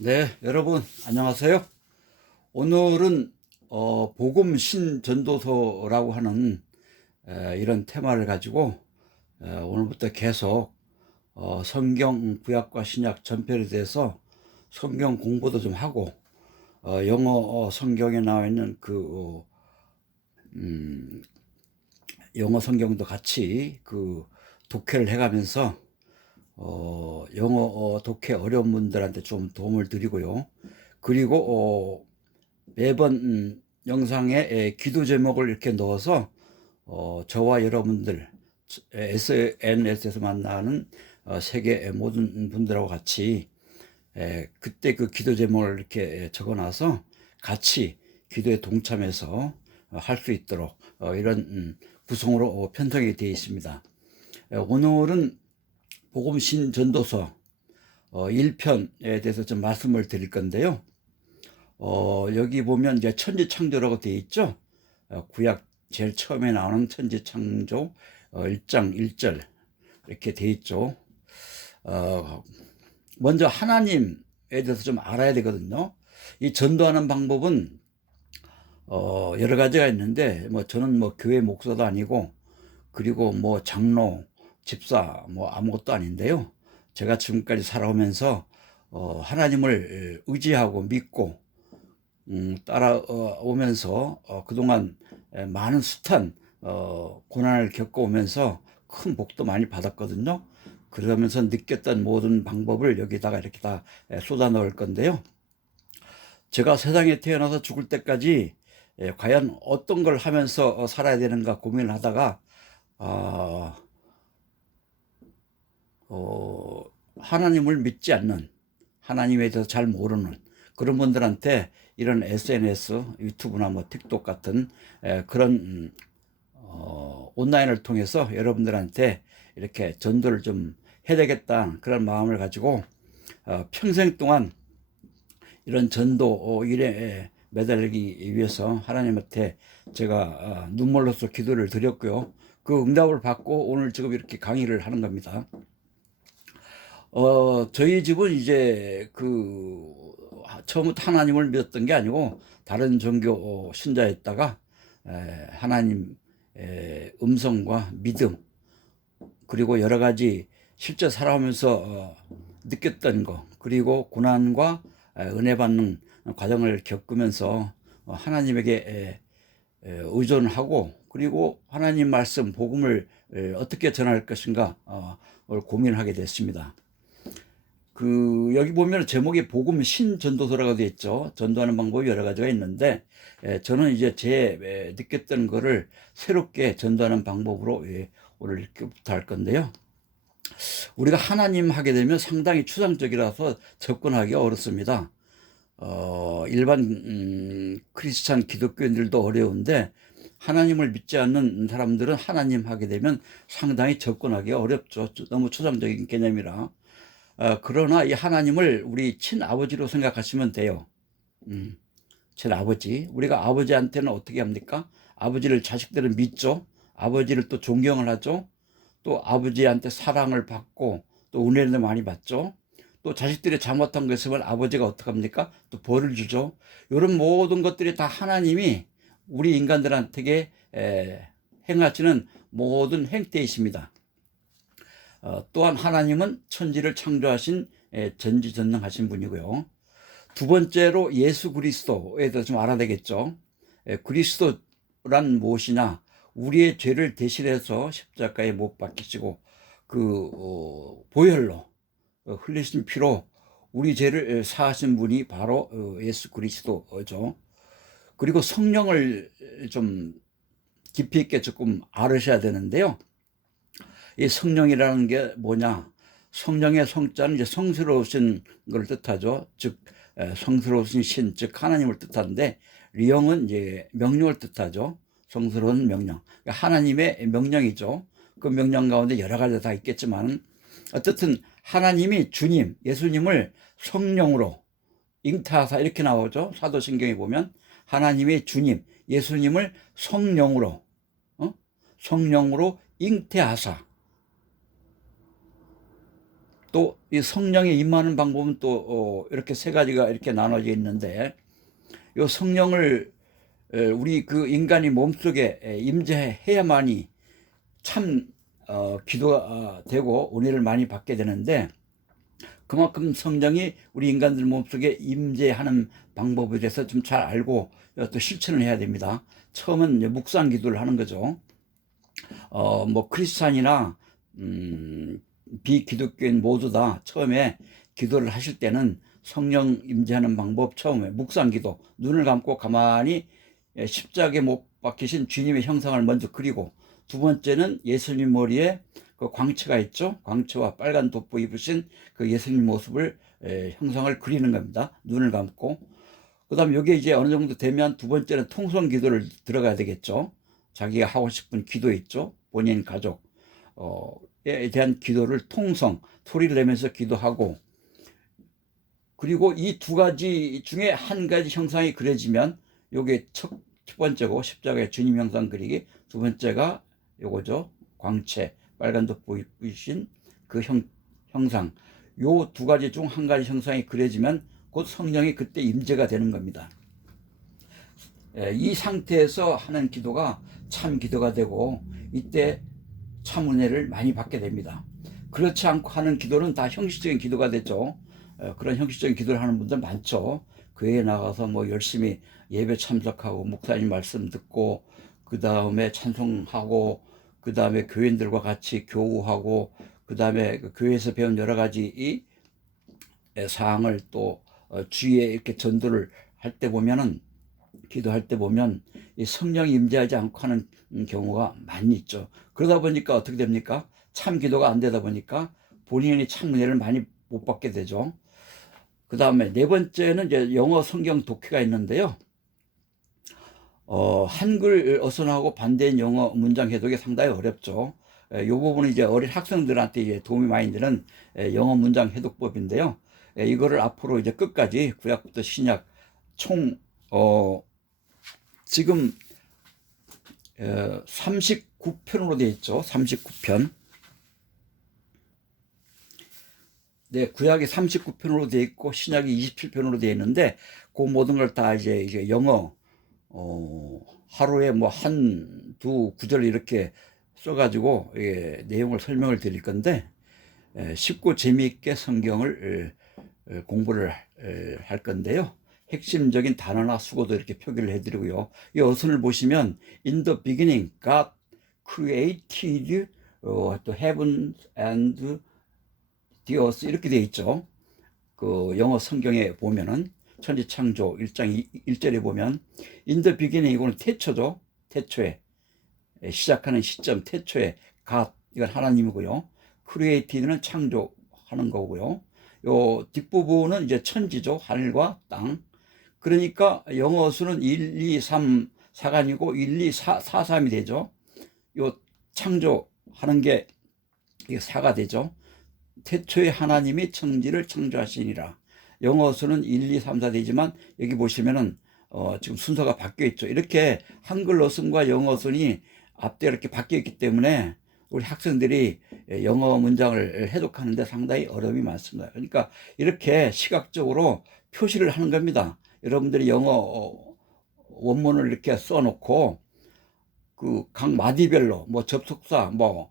네, 여러분 안녕하세요. 오늘은 복음 신전도서라고 하는 이런 테마를 가지고 오늘부터 계속 성경 구약과 신약 전편에 대해서 성경 공부도 좀 하고 영어 성경에 나와 있는 영어 성경도 같이 독해를 해가면서 영어 독해 어려운 분들한테 좀 도움을 드리고요. 그리고 매번 영상에 기도 제목을 이렇게 넣어서 저와 여러분들 SNS에서 만나는 세계 모든 분들하고 같이 그때 그 기도 제목을 이렇게 적어놔서 같이 기도에 동참해서 할 수 있도록 이런 구성으로 편성이 되어 있습니다. 오늘은 복음 신전도서 1편에 대해서 좀 말씀을 드릴 건데요. 여기 보면 이제 천지창조라고 되어 있죠. 구약 제일 처음에 나오는 천지창조 1장 1절 이렇게 되어 있죠. 먼저 하나님에 대해서 좀 알아야 되거든요. 이 전도하는 방법은 여러 가지가 있는데 저는 교회 목사도 아니고 그리고 장로, 집사 아무것도 아닌데요. 제가 지금까지 살아오면서 하나님을 의지하고 믿고 따라오면서 그동안 많은 숱한 고난을 겪어오면서 큰 복도 많이 받았거든요. 그러면서 느꼈던 모든 방법을 여기다가 이렇게 다 쏟아 넣을 건데요. 제가 세상에 태어나서 죽을 때까지 과연 어떤 걸 하면서 살아야 되는가 고민을 하다가 하나님을 믿지 않는, 하나님에 대해서 잘 모르는 그런 분들한테 이런 SNS, 유튜브나 틱톡 같은 그런 온라인을 통해서 여러분들한테 이렇게 전도를 좀 해야 되겠다 그런 마음을 가지고 평생 동안 이런 전도 일에 매달리기 위해서 하나님한테 제가 눈물로써 기도를 드렸고요. 그 응답을 받고 오늘 지금 이렇게 강의를 하는 겁니다. 저희 집은 이제 처음부터 하나님을 믿었던 게 아니고 다른 종교 신자였다가 하나님 음성과 믿음 그리고 여러 가지 실제 살아오면서 느꼈던 거 그리고 고난과 은혜 받는 과정을 겪으면서 하나님에게 의존하고 그리고 하나님 말씀 복음을 어떻게 전할 것인가 고민을 하게 됐습니다. 여기 보면 제목이 복음 신전도서라고 되어 있죠. 전도하는 방법이 여러 가지가 있는데 저는 이제 제 느꼈던 거를 새롭게 전도하는 방법으로 오늘 이렇게부터 할 건데요. 우리가 하나님 하게 되면 상당히 추상적이라서 접근하기 어렵습니다. 일반 크리스찬 기독교인들도 어려운데 하나님을 믿지 않는 사람들은 하나님 하게 되면 상당히 접근하기 어렵죠. 너무 추상적인 개념이라. 그러나 이 하나님을 우리 친아버지로 생각하시면 돼요. 친아버지. 우리가 아버지한테는 어떻게 합니까? 아버지를 자식들은 믿죠. 아버지를 또 존경을 하죠. 또 아버지한테 사랑을 받고 또 은혜를 많이 받죠. 또 자식들이 잘못한 거 있으면 아버지가 어떻게 합니까? 또 벌을 주죠. 이런 모든 것들이 다 하나님이 우리 인간들한테 행하시는 모든 행태이십니다. 또한 하나님은 천지를 창조하신 전지전능하신 분이고요. 두 번째로 예수 그리스도에 대해서 좀 알아야 되겠죠. 그리스도란 무엇이냐? 우리의 죄를 대신해서 십자가에 못 박히시고 보혈로 흘리신 피로 우리 죄를 사하신 분이 바로 예수 그리스도죠. 그리고 성령을 좀 깊이 있게 조금 알으셔야 되는데요. 이 성령이라는 게 뭐냐? 성령의 성자는 이제 성스러우신 걸 뜻하죠. 즉 성스러우신 신, 즉 하나님을 뜻하는데 리영은 이제 명령을 뜻하죠. 성스러운 명령. 그러니까 하나님의 명령이죠. 그 명령 가운데 여러 가지 다 있겠지만 어쨌든 하나님이 주님, 예수님을 성령으로 잉태하사 이렇게 나오죠. 사도신경에 보면 하나님의 주님, 예수님을 성령으로 잉태하사 또 이 성령에 임하는 방법은 또 이렇게 세 가지가 이렇게 나눠져 있는데, 이 성령을 우리 그 인간이 몸속에 임재해야만이 참 기도가 되고 은혜를 많이 받게 되는데, 그만큼 성령이 우리 인간들 몸속에 임재하는 방법에 대해서 좀 잘 알고 또 실천을 해야 됩니다. 처음은 이제 묵상 기도를 하는 거죠. 뭐 크리스찬이나 비기독교인 모두 다 처음에 기도를 하실 때는 성령 임재하는 방법, 처음에 묵상 기도, 눈을 감고 가만히 십자가에 못 박히신 주님의 형상을 먼저 그리고, 두 번째는 예수님 머리에 그 광채가 있죠. 광채와 빨간 돋보 입으신 그 예수님 모습을 형상을 그리는 겁니다. 눈을 감고. 그 다음 여기에 이제 어느 정도 되면 두 번째는 통성 기도를 들어가야 되겠죠. 자기가 하고 싶은 기도 있죠. 본인 가족에 대한 기도를 통성, 소리를 내면서 기도하고, 그리고 이 두 가지 중에 한 가지 형상이 그려지면 요게 첫 번째고, 십자가의 주님 형상 그리기, 두 번째가 요거죠. 광채, 빨간 돋보 입으신 그 형상. 요 두 가지 중 한 가지 형상이 그려지면 곧 성령이 그때 임재가 되는 겁니다. 이 상태에서 하는 기도가 참 기도가 되고, 이때 참 은혜를 많이 받게 됩니다. 그렇지 않고 하는 기도는 다 형식적인 기도가 되죠. 그런 형식적인 기도를 하는 분들 많죠. 교회에 나가서 뭐 열심히 예배 참석하고 목사님 말씀 듣고, 그 다음에 찬송하고, 그 다음에 교인들과 같이 교우하고, 그 다음에 교회에서 배운 여러 가지 이 사항을 또 주위에 이렇게 전도를 할 때 보면은, 기도할 때 보면 이 성령이 임재하지 않고 하는 경우가 많이 있죠. 그러다 보니까 어떻게 됩니까? 참 기도가 안 되다 보니까 본인이 참 은혜를 많이 못 받게 되죠. 그 다음에 네 번째는 이제 영어 성경 독해가 있는데요. 한글 어선하고 반대인 영어 문장 해독이 상당히 어렵죠. 이 부분은 이제 어린 학생들한테 이제 도움이 많이 되는 영어 문장 해독법인데요. 이거를 앞으로 이제 끝까지 구약부터 신약 총 지금 39편으로 되어 있죠. 39편. 네, 구약이 39편으로 되어 있고 신약이 27편으로 되어 있는데, 그 모든 걸 다 이제 영어 하루에 뭐 한두 구절 이렇게 써가지고 내용을 설명을 드릴 건데, 쉽고 재미있게 성경을 공부를 할 건데요. 핵심적인 단어나 수고도 이렇게 표기를 해드리고요. 이 어선을 보시면 In the beginning God created 또 heaven and the earth 이렇게 되어 있죠. 그 영어 성경에 보면은 천지창조 1장 1절에 보면 In the beginning, 이거는 태초죠. 태초에 시작하는 시점, 태초에 God, 이건 하나님이고요. created는 창조하는 거고요. 요 뒷부분은 이제 천지죠. 하늘과 땅. 그러니까 영어 수는 1, 2, 3, 4가 아니고 1, 2, 4, 4, 3이 되죠. 요 창조하는 게 이게 4가 되죠. 태초에 하나님이 천지를 창조하시니라. 영어 수는 1, 2, 3, 4 되지만 여기 보시면은 지금 순서가 바뀌어 있죠. 이렇게 한글 어순과 영어 어순이 앞뒤가 이렇게 바뀌어 있기 때문에 우리 학생들이 영어 문장을 해독하는데 상당히 어려움이 많습니다. 그러니까 이렇게 시각적으로 표시를 하는 겁니다. 여러분들이 영어 원문을 이렇게 써놓고 그 각 마디별로 뭐 접속사, 뭐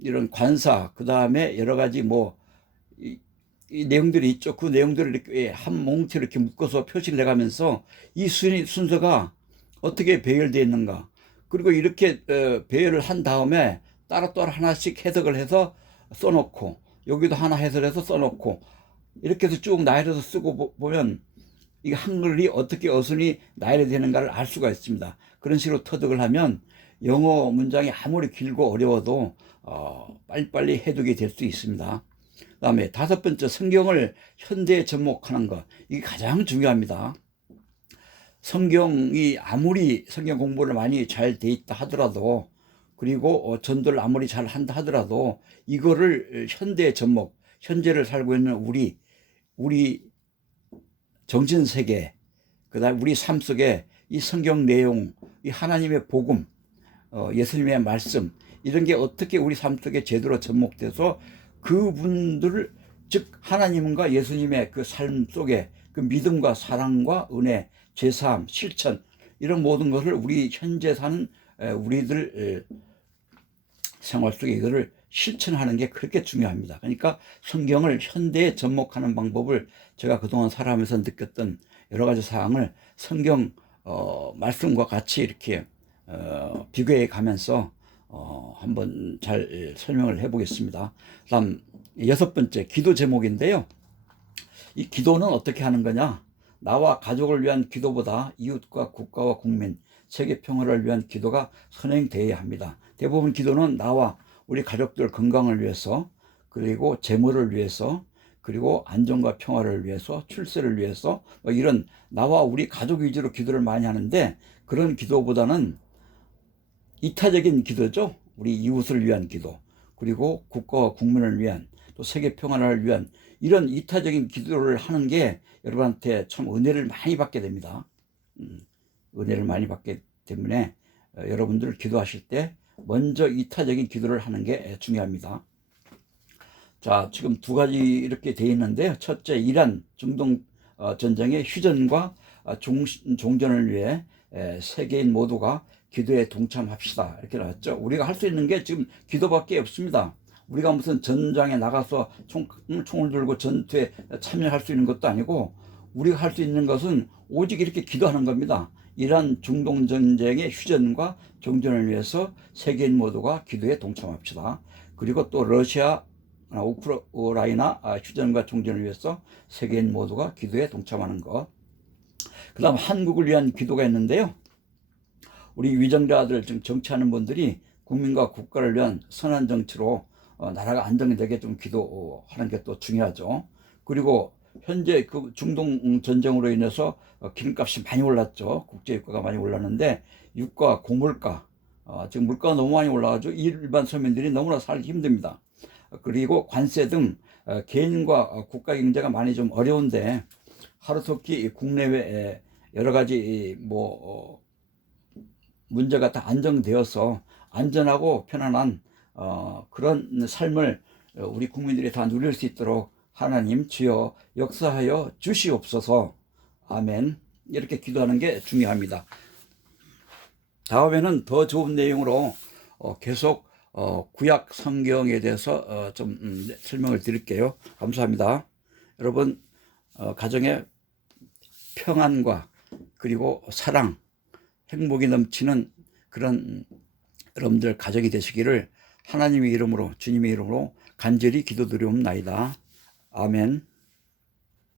이런 관사, 그 다음에 여러 가지 뭐 이 내용들이 있죠. 그 내용들을 이렇게 한 뭉치로 이렇게 묶어서 표시를 해가면서 이 순서가 어떻게 배열되어 있는가, 그리고 이렇게 배열을 한 다음에 따로따로 하나씩 해석을 해서 써놓고, 여기도 하나 해설해서 써놓고, 이렇게 해서 쭉 나열해서 쓰고 보면 이 한글이 어떻게 어순이 나열이 되는가를 알 수가 있습니다. 그런 식으로 터득을 하면 영어 문장이 아무리 길고 어려워도 빨리빨리 해독이 될 수 있습니다. 그 다음에 다섯 번째, 성경을 현대에 접목하는 것. 이게 가장 중요합니다. 성경이 아무리 성경 공부를 많이 잘 돼 있다 하더라도, 그리고 전도를 아무리 잘 한다 하더라도 이거를 현대에 접목, 현재를 살고 있는 우리 정신세계, 그 다음에 우리 삶 속에 이 성경 내용, 이 하나님의 복음, 예수님의 말씀, 이런 게 어떻게 우리 삶 속에 제대로 접목돼서 그분들을 즉 하나님과 예수님의 그 삶 속에 그 믿음과 사랑과 은혜, 제사함, 실천, 이런 모든 것을 우리 현재 사는 우리들 생활 속에 이거를 실천하는 게 그렇게 중요합니다. 그러니까 성경을 현대에 접목하는 방법을 제가 그동안 살아가면서 느꼈던 여러 가지 사항을 성경 말씀과 같이 이렇게 비교해 가면서 한번 잘 설명을 해 보겠습니다. 다음 6번째 기도 제목인데요. 이 기도는 어떻게 하는 거냐? 나와 가족을 위한 기도보다 이웃과 국가와 국민, 세계 평화를 위한 기도가 선행되어야 합니다. 대부분 기도는 나와 우리 가족들 건강을 위해서, 그리고 재물을 위해서, 그리고 안정과 평화를 위해서, 출세를 위해서, 뭐 이런 나와 우리 가족 위주로 기도를 많이 하는데, 그런 기도보다는 이타적인 기도죠. 우리 이웃을 위한 기도, 그리고 국가와 국민을 위한, 또 세계 평화를 위한 이런 이타적인 기도를 하는 게 여러분한테 참 은혜를 많이 받게 됩니다. 은혜를 많이 받기 때문에 여러분들 기도하실 때 먼저 이타적인 기도를 하는 게 중요합니다. 자, 지금 두 가지 이렇게 되어 있는데요. 첫째, 이란 중동 전쟁의 휴전과 종전을 위해 세계인 모두가 기도에 동참합시다, 이렇게 나왔죠. 우리가 할 수 있는 게 지금 기도밖에 없습니다. 우리가 무슨 전장에 나가서 총을 들고 전투에 참여할 수 있는 것도 아니고, 우리가 할 수 있는 것은 오직 이렇게 기도하는 겁니다. 이란 중동 전쟁의 휴전과 종전을 위해서 세계인 모두가 기도에 동참합시다. 그리고 또 러시아 우크라이나 휴전과 종전을 위해서 세계인 모두가 기도에 동참하는 것. 그 다음 한국을 위한 기도가 있는데요. 우리 위정자들, 지금 정치하는 분들이 국민과 국가를 위한 선한 정치로 나라가 안정되게 좀 기도하는 게 또 중요하죠. 그리고 현재 그 중동 전쟁으로 인해서 기름값이 많이 올랐죠. 국제 유가가 많이 올랐는데, 유가, 고물가, 지금 물가가 너무 많이 올라가지고 일반 서민들이 너무나 살기 힘듭니다. 그리고 관세 등 개인과 국가 경제가 많이 좀 어려운데, 하루속히 국내외 여러 가지 문제가 다 안정되어서 안전하고 편안한 그런 삶을 우리 국민들이 다 누릴 수 있도록 하나님 주여 역사하여 주시옵소서. 아멘. 이렇게 기도하는 게 중요합니다. 다음에는 더 좋은 내용으로 계속 구약 성경에 대해서 좀 설명을 드릴게요. 감사합니다. 여러분, 가정의 평안과 그리고 사랑, 행복이 넘치는 그런 여러분들 가정이 되시기를 하나님의 이름으로, 주님의 이름으로 간절히 기도드리옵나이다. 아멘.